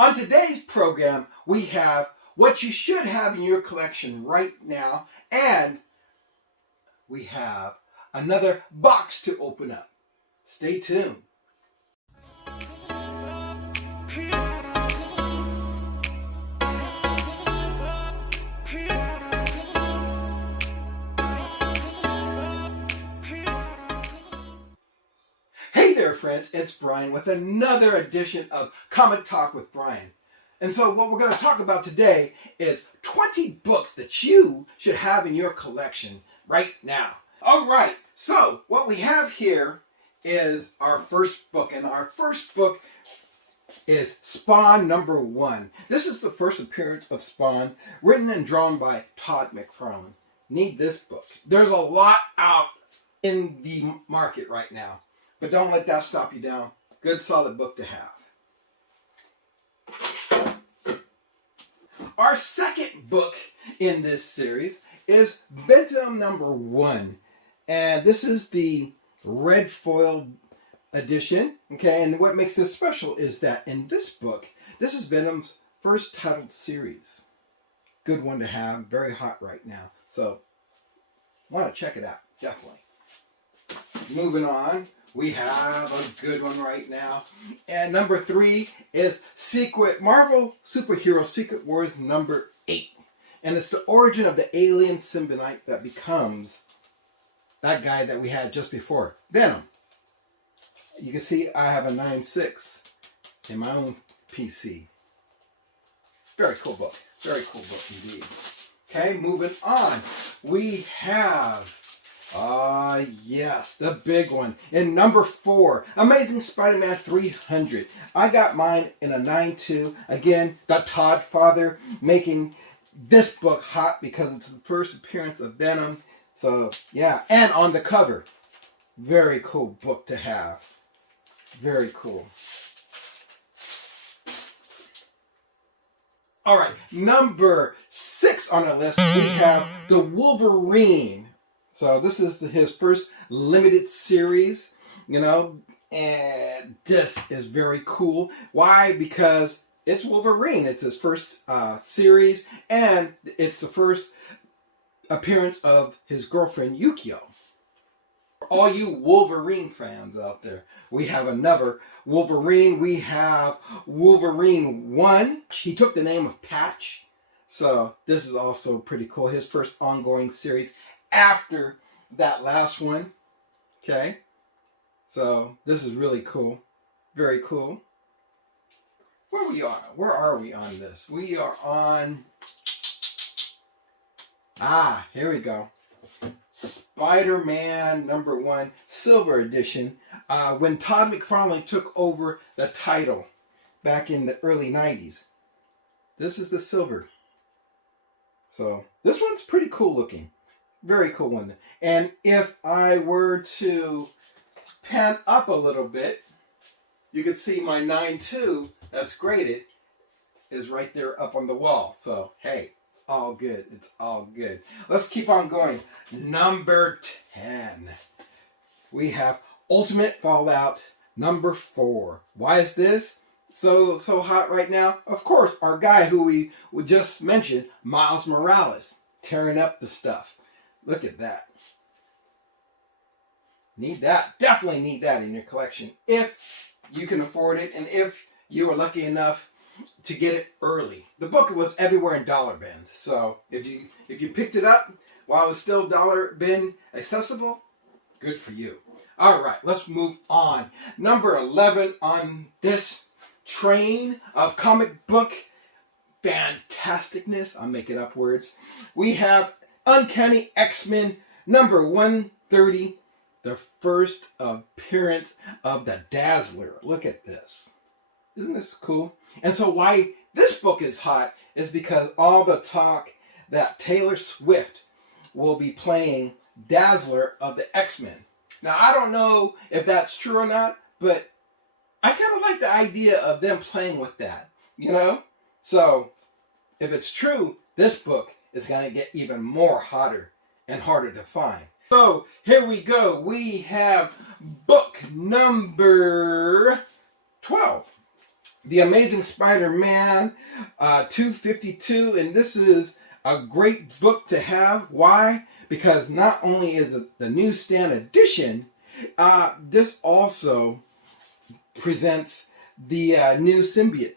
On today's program, we have what you should have in your collection right now, and we have another box to open up. Stay tuned. Hey there, friends, it's Bryan with another edition of Comic Talk with Bryan. And so what we're going to talk about today is 20 books that you should have in your collection right now. All right, so what we have here is our first book, and our first book is Spawn #1. This is the first appearance of Spawn, written and drawn by Todd McFarlane. Need this book. There's a lot out in the market right now, but don't let that stop you down. Good, solid book to have. Our second book in this series is Venom #1, and this is the red foil edition. Okay, and what makes this special is that in this book, this is Venom's first titled series. Good one to have, very hot right now. So, want to check it out, definitely. Moving on, we have a good one right now. And number 3 is Marvel Superhero Secret Wars #8. And it's the origin of the alien symbiote that becomes that guy that we had just before, Venom. You can see I have a 9.6 in my own PC. Very cool book. Very cool book indeed. Okay, moving on. We have yes, the big one. In number 4, Amazing Spider-Man 300. I got mine in a 9.2. Again, the Todd father making this book hot because it's the first appearance of Venom. So, yeah. And on the cover. Very cool book to have. Very cool. All right. Number 6 on our list, we have the Wolverine. So this is his first limited series, and this is very cool. Why? Because it's Wolverine. It's his first series, and it's the first appearance of his girlfriend, Yukio. For all you Wolverine fans out there, we have another Wolverine. We have Wolverine 1. He took the name of Patch. So this is also pretty cool. His first ongoing series after that last one. Okay, so this is really cool, very cool. Where are we on this? We are on, here we go, Spider-Man #1 Silver Edition. When Todd McFarlane took over the title back in the early 90s. This is the silver. So this one's pretty cool looking. Very cool one. And if I were to pan up a little bit, you can see my 9.2 that's graded is right there up on the wall. So, hey, it's all good. It's all good. Let's keep on going. Number 10. We have Ultimate Fallout #4. Why is this so hot right now? Of course, our guy who we just mentioned, Miles Morales, tearing up the stuff. Look at that. Need that. Definitely need that in your collection if you can afford it and if you are lucky enough to get it early. The book was everywhere in dollar bin. So if you picked it up while it was still dollar bin accessible, good for you. All right, let's move on. Number 11 on this train of comic book fantasticness. I'm making up words. We have Uncanny X-Men #130, the first appearance of the Dazzler. Look at this. Isn't this cool? And so why this book is hot is because all the talk that Taylor Swift will be playing Dazzler of the X-Men. Now, I don't know if that's true or not, but I kind of like the idea of them playing with that, So, if it's true, this book is going to get even more hotter and harder to find. So, here we go. We have book number 12. The Amazing Spider-Man 252, and this is a great book to have. Why? Because not only is it the newsstand edition, this also presents the new symbiote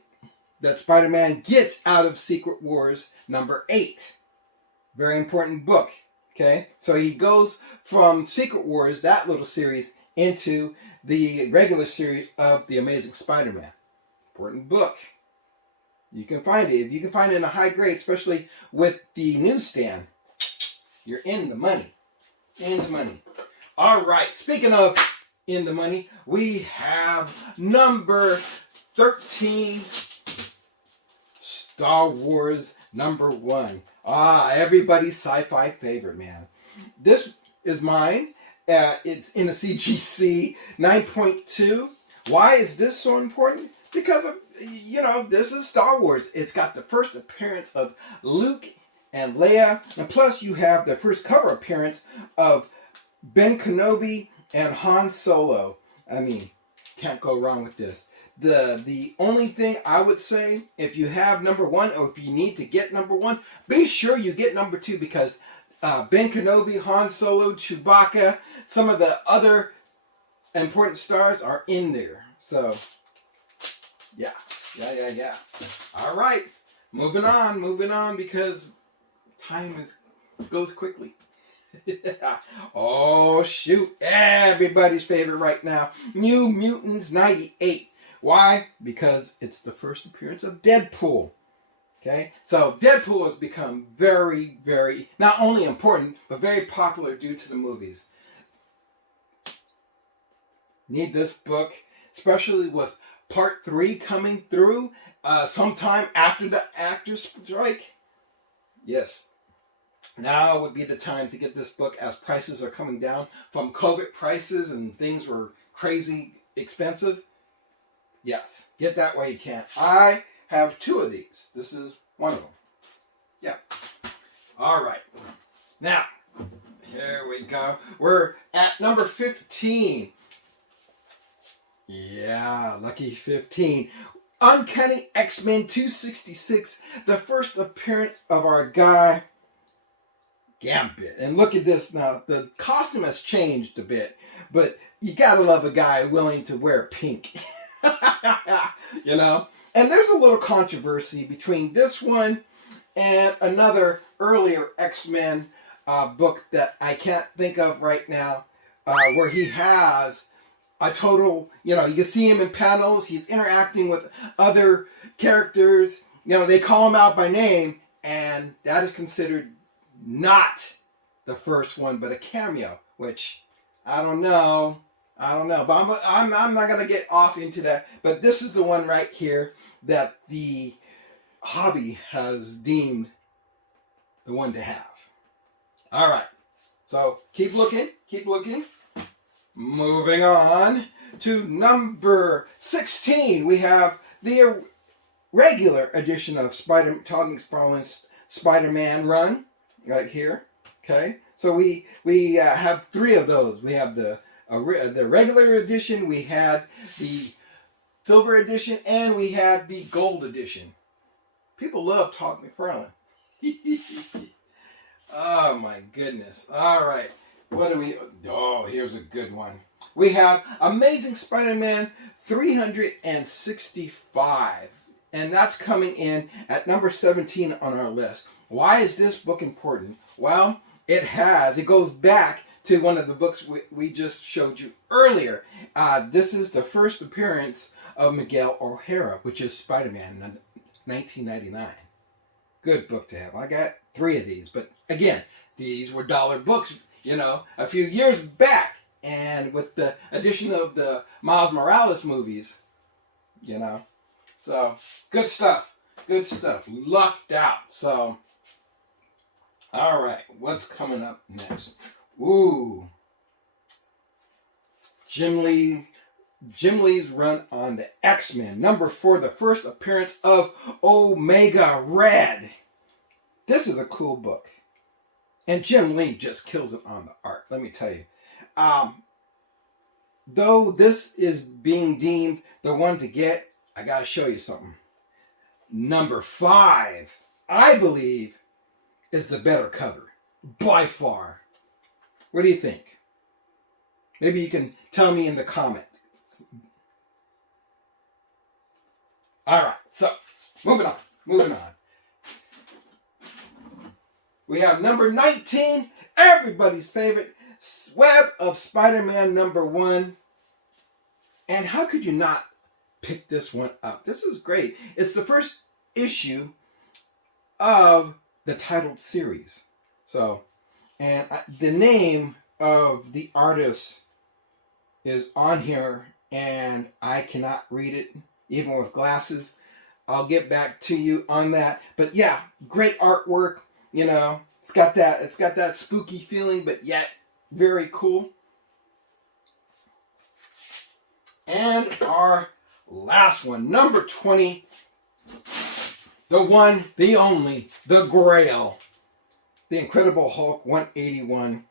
that Spider-Man gets out of Secret Wars number 8. Very important book. Okay, so he goes from Secret Wars, that little series, into the regular series of The Amazing Spider-Man. Important book. You can find it. If you can find it in a high grade, especially with the newsstand, you're in the money. In the money. All right, speaking of in the money, we have number 13, Star Wars number 1. Everybody's sci-fi favorite, man. This is mine. It's in a CGC 9.2. Why is this so important? Because of, this is Star Wars. It's got the first appearance of Luke and Leia, and plus you have the first cover appearance of Ben Kenobi and Han Solo. I mean, can't go wrong with this. The only thing I would say, if you have number 1 or if you need to get number 1, be sure you get number 2, because Ben Kenobi, Han Solo, Chewbacca, some of the other important stars are in there. So, yeah. All right, moving on, because time goes quickly. Oh, shoot. Everybody's favorite right now, New Mutants 98. Why? Because it's the first appearance of Deadpool. Okay? So Deadpool has become very, very, not only important, but very popular due to the movies. Need this book, especially with part 3 coming through sometime after the actors strike. Yes. Now would be the time to get this book, as prices are coming down from COVID prices and things were crazy expensive. Yes, get that while you can. I have 2 of these. This is one of them. Yeah. All right. Now, here we go. We're at number 15. Yeah, lucky 15. Uncanny X-Men 266. The first appearance of our guy, Gambit. And look at this now. The costume has changed a bit, but you gotta love a guy willing to wear pink. And there's a little controversy between this one and another earlier X-Men book that I can't think of right now, where he has a total, you can see him in panels, he's interacting with other characters, they call him out by name, and that is considered not the first one, but a cameo, which I don't know, but I'm not going to get off into that. But this is the one right here that the hobby has deemed the one to have. All right. So keep looking. Moving on to number 16. We have the regular edition of Todd McFarlane's Spider-Man run right here. Okay. So we have 3 of those. We have the regular edition, we had the silver edition, and we had the gold edition. People love Todd McFarlane. Oh my goodness. All right. Here's a good one. We have Amazing Spider-Man 365. And that's coming in at number 17 on our list. Why is this book important? Well, it goes back to one of the books we just showed you earlier. This is the first appearance of Miguel O'Hara, which is Spider-Man 1999. Good book to have. I got 3 of these, but again, these were dollar books, a few years back, and with the addition of the Miles Morales movies, so good stuff, lucked out. So, all right, what's coming up next? Ooh, Jim Lee's run on the X-Men. Number 4, the first appearance of Omega Red. This is a cool book. And Jim Lee just kills it on the art, let me tell you. Though this is being deemed the one to get, I got to show you something. Number 5, I believe, is the better cover by far. What do you think? Maybe you can tell me in the comments. All right, so moving on. We have number 19, everybody's favorite, Web of Spider-Man number 1. And how could you not pick this one up? This is great. It's the first issue of the titled series. So, and the name of the artist is on here, and I cannot read it even with glasses. I'll get back to you on that. But yeah, great artwork. You know, it's got that spooky feeling, but yet very cool. And our last one, number 20, the one, the only, the Grail, the Incredible Hulk 181,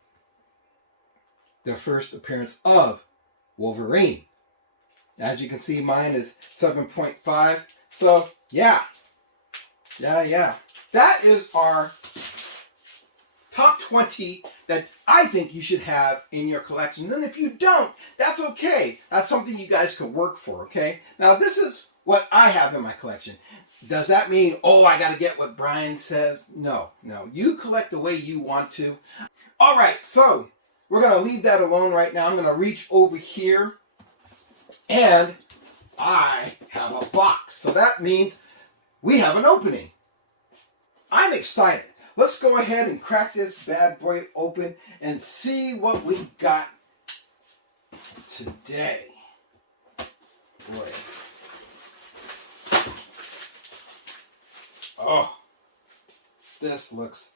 the first appearance of Wolverine. As you can see, mine is 7.5. So, yeah. That is our top 20 that I think you should have in your collection. And if you don't, that's okay. That's something you guys can work for, okay? Now, this is what I have in my collection. Does that mean, oh, I got to get what Bryan says? No. You collect the way you want to. All right, so we're going to leave that alone right now. I'm going to reach over here, and I have a box. So that means we have an opening. I'm excited. Let's go ahead and crack this bad boy open and see what we got today. Boy. Oh, this looks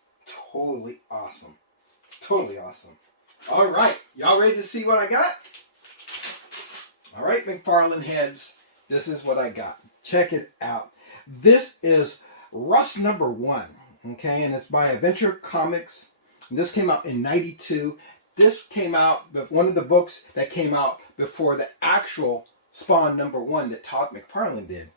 totally awesome. Totally awesome. All right, y'all ready to see what I got? All right, McFarlane heads, this is what I got. Check it out. This is Rust number 1, okay, and it's by Adventure Comics. And this came out in '92. This came out, one of the books that came out before the actual Spawn number 1 that Todd McFarlane did.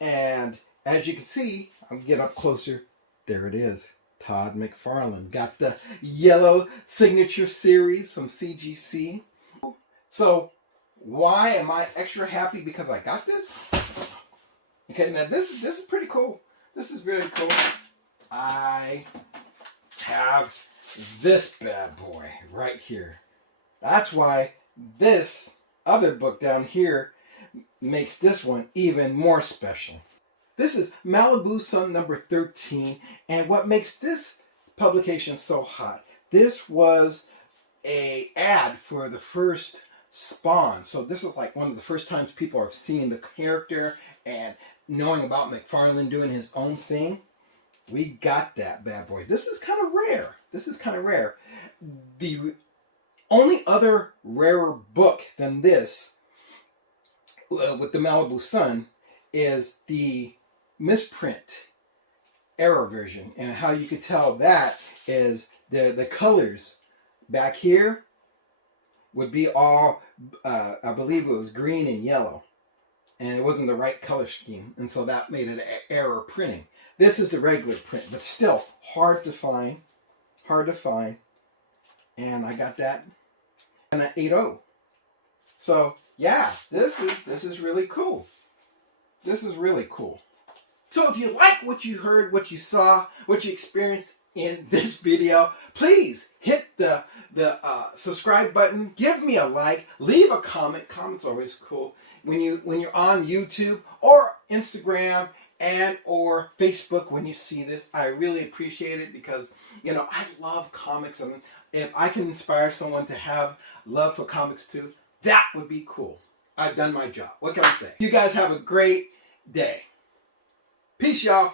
And as you can see, I'll get up closer. There it is. Todd McFarlane. Got the yellow signature series from CGC. So, why am I extra happy because I got this? Okay, now this is pretty cool. This is really cool. I have this bad boy right here. That's why this other book down here makes this one even more special. This is Malibu Sun number 13, and what makes this publication so hot, this was an ad for the first Spawn. So this is like one of the first times people are seeing the character and knowing about McFarlane doing his own thing. We got that bad boy. This is kind of rare. The only other rarer book than this with the Malibu Sun is the misprint error version, and how you could tell that is the colors back here would be all I believe it was green and yellow, and it wasn't the right color scheme, and so that made it error printing. This is the regular print, but still hard to find, and I got that in an 8.0. So yeah, this is really cool. This is really cool. So if you like what you heard, what you saw, what you experienced in this video, please hit the subscribe button, give me a like, leave a comment. Comments are always cool when you're on YouTube or Instagram and or Facebook. When you see this, I really appreciate it, because I love comics, and if I can inspire someone to have love for comics too, that would be cool. I've done my job. What can I say? You guys have a great day. Peace, y'all.